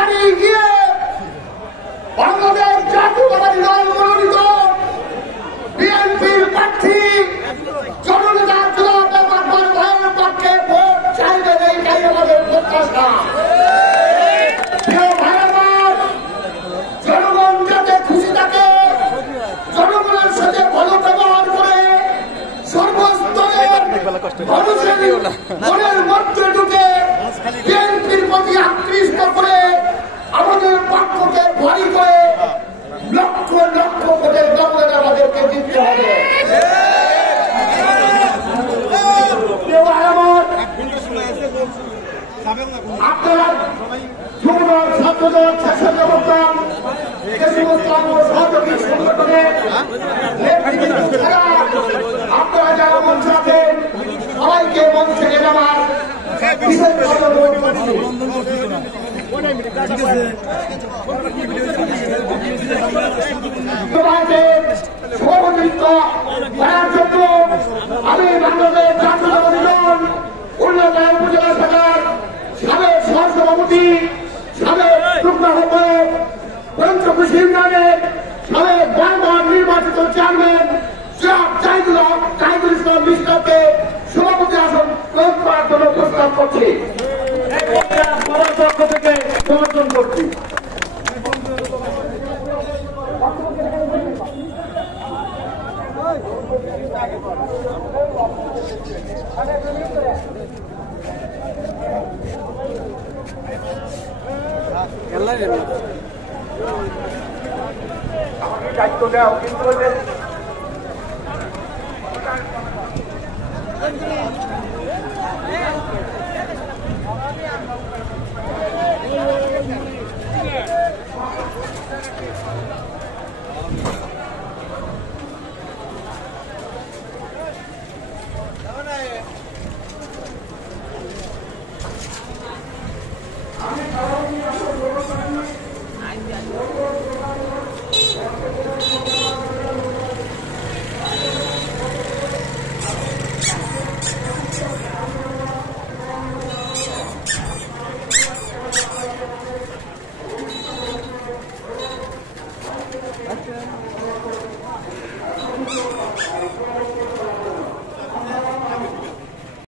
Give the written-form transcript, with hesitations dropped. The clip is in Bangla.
বাড়ি গিয়ে বাংলাদেশ জাতীয়তাবাদী দল মনোনীত বিএনপির প্রার্থী জননেতা ভাইয়ের পক্ষে ভোট চাইবেন, এইটাই আমাদের প্রত্যাশা। জনগণ যাতে খুশি থাকে, জনগণের সাথে ভালো ব্যবহার করে সর্বস্তরের মানুষের মনের মধ্যে ঢুকে বিএনপির প্রতি আকৃষ্ট করে আমাদের পক্ষকে ভারী করে লক্ষ লক্ষ ভোটের ব্যবধান আমাদেরকে দিতে হবে। আপনার যুব ছাত্রদল স্বেচ্ছাসেবক যে সমস্ত সহযোগী সংগঠনের নেতৃবৃন্দ ছাড়া আপনারা যারা মঞ্চে আছেন সবাইকে মঞ্চে নিয়ে যাওয়ার বিশেষ অনুরোধ করছি। সহযোগিত করার জন্য আমি বাংলাদেশ জাতীয়তাবাদী দল উন্নয়ন উপজেলা শাখার সাবেক সহসভাপতি, সাবেক যুগ্ম আহ্বায়ক, পঞ্চকুশি ইউনিয়নের সাবেক বারবার নির্বাচিত চেয়ারম্যান জাহিদুল ইসলাম মিস্টারকে সভাপতি আসন প্রয়োগ করার জন্য প্রস্তাব করছি। পক্ষ থেকে সমর্থন করছি। আমাকে দায়িত্ব দেওয়া কিন্তু